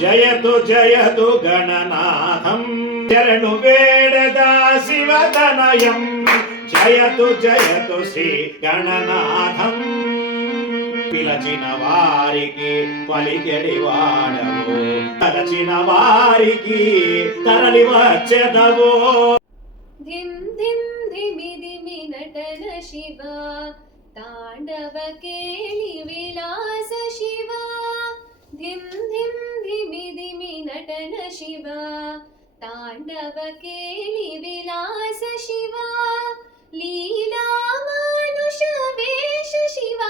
జయతు జయతు గణనాథం శరణు వేడదా శివతనయం జయతు జయతు శ్రీ గణనాథం పిలచిన వారికి పలికెడి వాడవు తలచిన వారికి తరలి వచ్చెదవు ధిం ధిం ధిమి ధిమి నటన శివ తాండవ కేళి విలాస శివ ధిం ధిం ధిమి ధిమి నటన శివ తాండవ కేళి విలాస శివ లీలా మానుష వేష శివ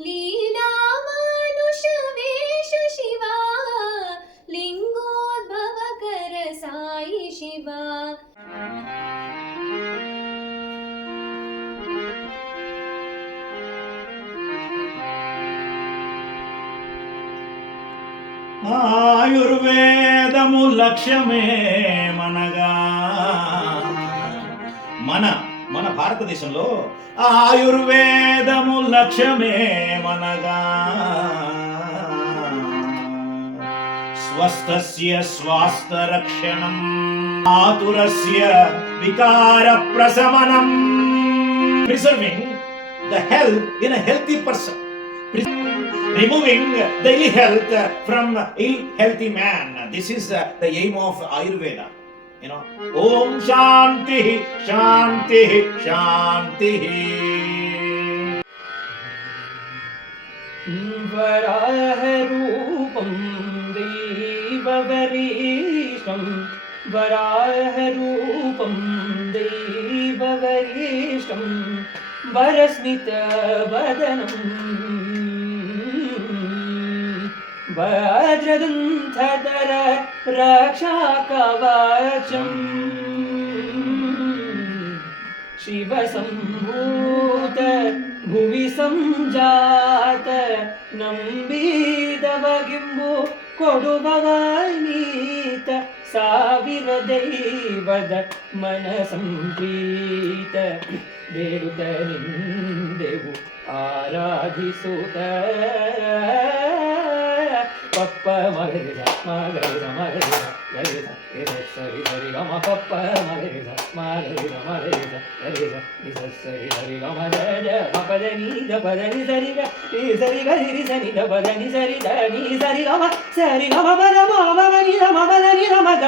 లీలా మానుష వేష శివ లింగోద్భవకర సాయి శివ ఆయుర్వేదము లక్ష్యమే మనగా మన భారతదేశంలో ఆయుర్వేదము లక్ష్యమే మనగా స్వస్థస్య స్వాస్థ్య రక్షణం ఆతురస్య వికార ప్రశమనం preserving the health in a healthy person, removing the ill health from ill healthy man. This is the aim of Ayurveda. You know, Om Shanti Shanti Shanti. Varaha रूपं देववरिष्ठं वराह रूपं देववरिष्ठं वरस्मितवदनं वज्रदन्तधर रक्षाकवचं शिवसम्भूत भुवि संजात ನಂಬಿದವಗಿಂಬು ಕೊಡುವವನೀತ ಸಾವಿರ ದೈವದ ಮನ ಸಂಪ್ರೀತ ಬೇಡುತ್ತ ನಿಂದೆವು ಆರಾಧಿಸುತ್ತ ಪಪ್ಪ ಮಗರಿದ ಮಗರಿದ ಮಗರಿದ ಗರಿದ ಸರಿ ಸರಿ ಗಮ ಪಪ್ಪ ಮಗರಿದ ಮಗರಿದ ಮಗರಿದ ಗರಿದ ಸರಿ ಸರಿ ಗಮ ದ ಪದನಿ ದ ಪದನಿ ಸರಿ ಗ ಸರಿ ಗರಿ ಸರಿ ದ ಪದನಿ ಸರಿ ದ ni ಸರಿ ಗಮ ಪದ ಮ ಮ ನಿ ದ ಮ ದ ನಿ ದ ಮ ಗ